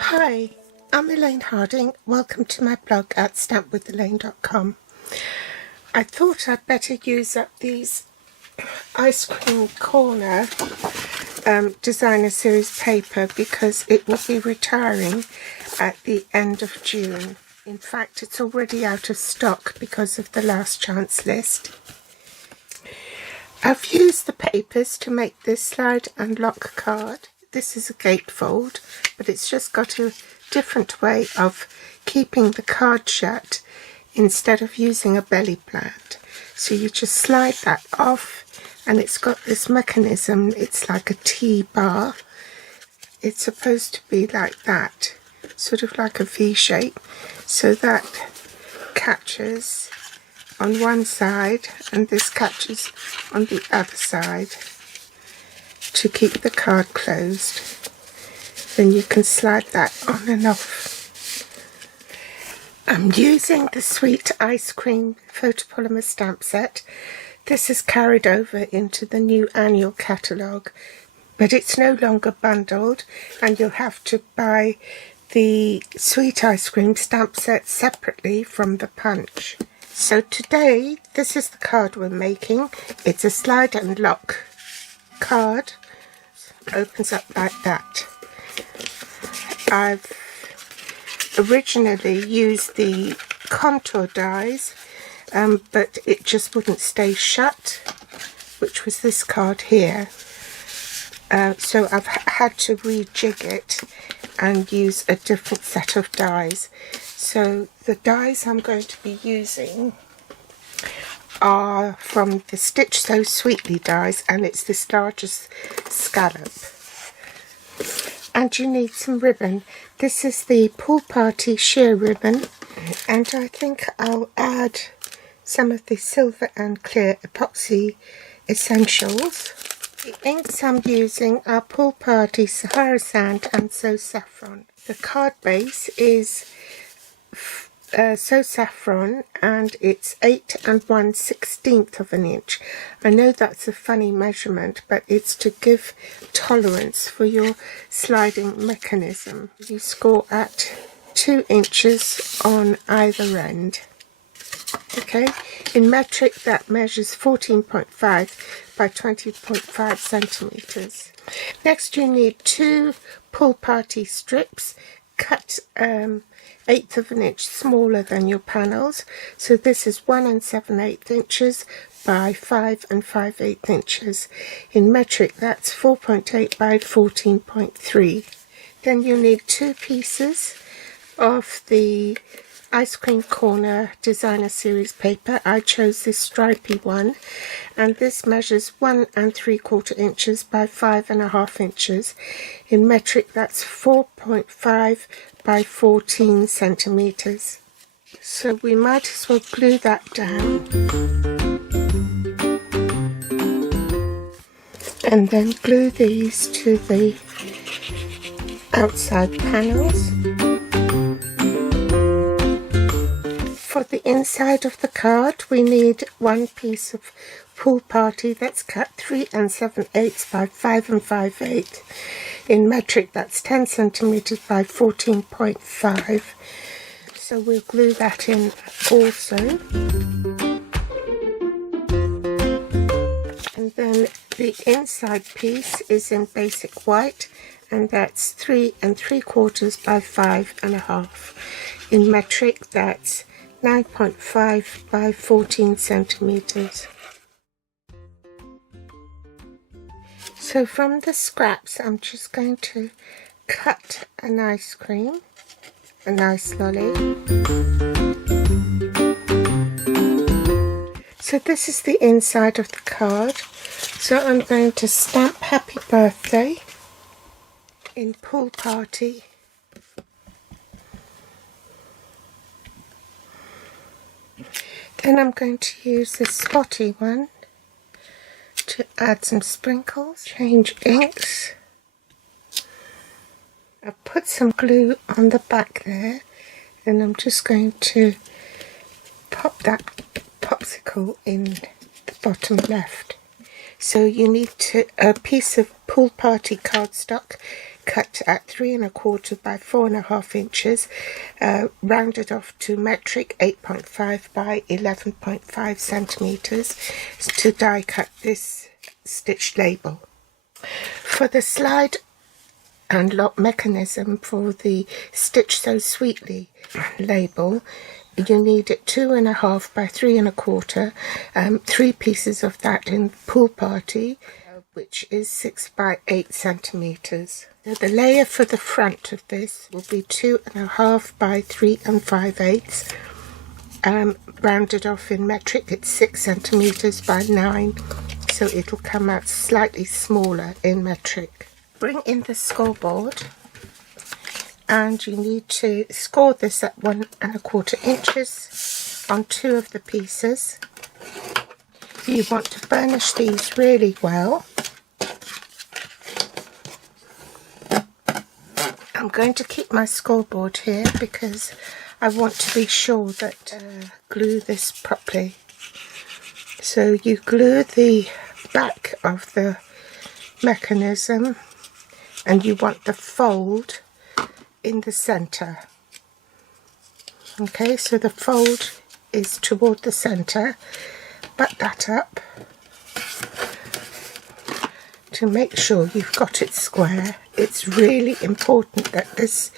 Hi, I'm Elaine Harding. Welcome to my blog at stampwithelaine.com. I thought I'd better use up these Ice Cream Corner designer series paper because it will be retiring at the end of June. In fact, it's already out of stock because of the last chance list. I've used the papers to make this slide and lock card. This is a gatefold, but it's just got a different way of keeping the card shut instead of using a belly plant. So you just slide that off, and it's got this mechanism. It's like a T-bar. It's supposed to be like that, sort of like a V shape, so that catches on one side and this catches on the other side to keep the card closed. Then you can slide that on and off. I'm using the Sweet Ice Cream photopolymer stamp set. This is carried over into the new annual catalogue, but it's no longer bundled, and you'll have to buy the Sweet Ice Cream stamp set separately from the punch. So today, this is the card we're making. It's a slide and lock card. Opens up like that. I've originally used the contour dies, but it just wouldn't stay shut, which was this card here. So I've had to rejig it and use a different set of dies. So the dies I'm going to be using are from the Stitch So Sweetly dies, and it's this largest scallop. And you need some ribbon. This is the Pool Party sheer ribbon, and I think I'll add some of the silver and clear epoxy essentials. The inks I'm using are Pool Party, Sahara Sand and So Saffron. The card base is So Saffron, and it's 8 1/16 of an inch. I know that's a funny measurement, but it's to give tolerance for your sliding mechanism. You score at 2 inches on either end. Okay, in metric that measures 14.5 by 20.5 centimeters. Next you need 2 Pool Party strips cut 1/8 of an inch smaller than your panels. So this is 1 7/8 inches by 5 5/8 inches. In metric that's 4.8 by 14.3. Then you need 2 pieces of the Ice Cream Corner designer series paper. I chose this stripy one, and this measures 1 3/4 inches by 5 1/2 inches. In metric that's 4.5 by 14 centimeters. So we might as well glue that down, and then glue these to the outside panels. For the inside of the card, we need 1 piece of Pool Party that's cut 3 7/8 by 5 5/8. In metric, that's 10 centimeters by 14.5. So we'll glue that in also. And then the inside piece is in basic white, and that's 3 3/4 by 5 1/2. In metric, that's 9.5 by 14 centimeters. So from the scraps, I'm just going to cut an ice cream, a nice lolly. So this is the inside of the card. So I'm going to stamp Happy Birthday in Pool Party. Then I'm going to use this spotty one to add some sprinkles, change inks. I've put some glue on the back there, and I'm just going to pop that popsicle in the bottom left. So you need a piece of pool party cardstock cut at 3 1/4 by 4.5 inches, rounded off to metric 8.5 by 11.5 centimeters to die cut this stitch label. For the slide and lock mechanism for the Stitch So Sweetly label, you need it 2 1/2 by 3 1/4, 3 pieces of that in pool party, which is 6 by 8 centimeters. So the layer for the front of this will be 2 1/2 by 3 5/8, rounded off in metric. It's 6 centimeters by 9, so it'll come out slightly smaller in metric. Bring in the scoreboard, and you need to score this at 1 1/4 inches on 2 of the pieces. You want to burnish these really well. I'm going to keep my scoreboard here because I want to be sure that glue this properly. So you glue the back of the mechanism, and you want the fold in the center. Okay, so the fold is toward the center. Butt that up to make sure you've got it square. It's really important that this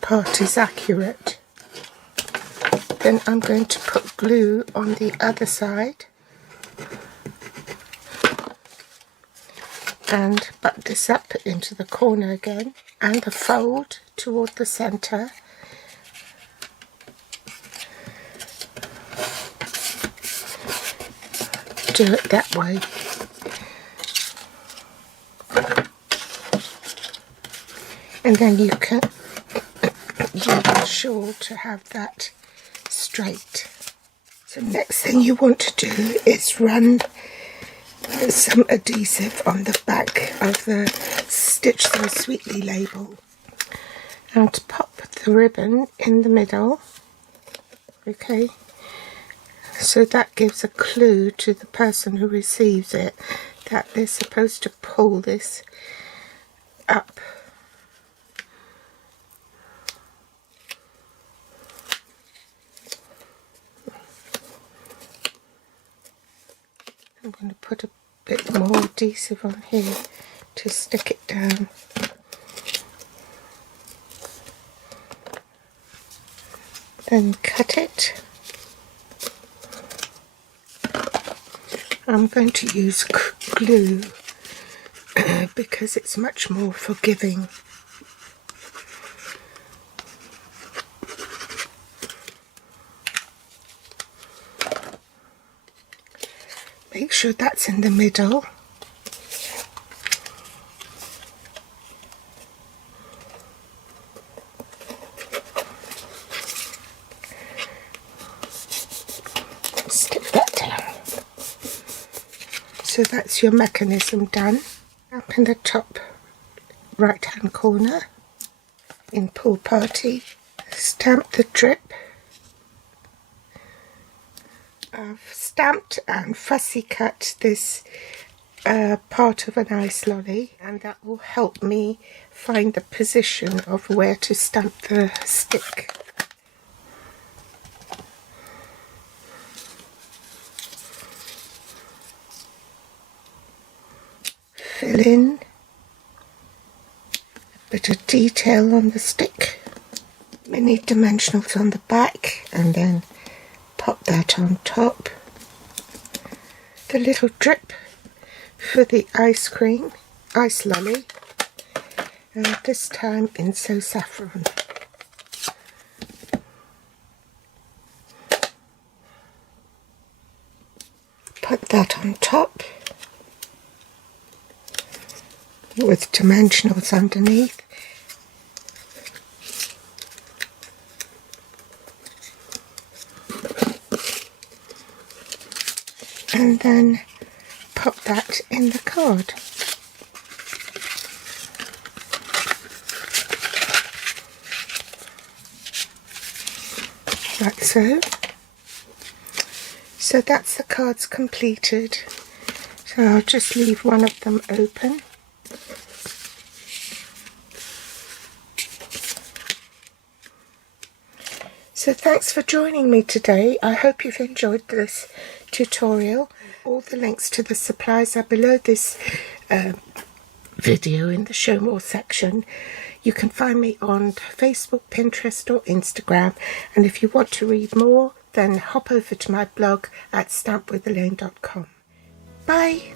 part is accurate. Then I'm going to put glue on the other side and butt this up into the corner again, and the fold toward the center. Do it that way. And then you can be sure to have that straight. So next thing you want to do is run some adhesive on the back of the Stitch So Sweetly label, and pop the ribbon in the middle. Okay, so that gives a clue to the person who receives it that they're supposed to pull this up. I'm going to put a bit more adhesive on here to stick it down. Then cut it. I'm going to use glue because it's much more forgiving. Make sure that's in the middle. Stick that down. So that's your mechanism done. Up in the top right hand corner in Pool Party, stamp the drip. I've stamped and fussy cut this part of an ice lolly, and that will help me find the position of where to stamp the stick. Fill in a bit of detail on the stick. Mini dimensionals on the back, and then pop that on top. The little drip for the ice cream, ice lolly, this time in So Saffron. Put that on top with dimensionals underneath. And then pop that in the card. Like so. So that's the cards completed. So I'll just leave one of them open. So thanks for joining me today. I hope you've enjoyed this tutorial. All the links to the supplies are below this video in the Show More section. You can find me on Facebook, Pinterest or Instagram, and if you want to read more then hop over to my blog at stampwithelaine.com. Bye!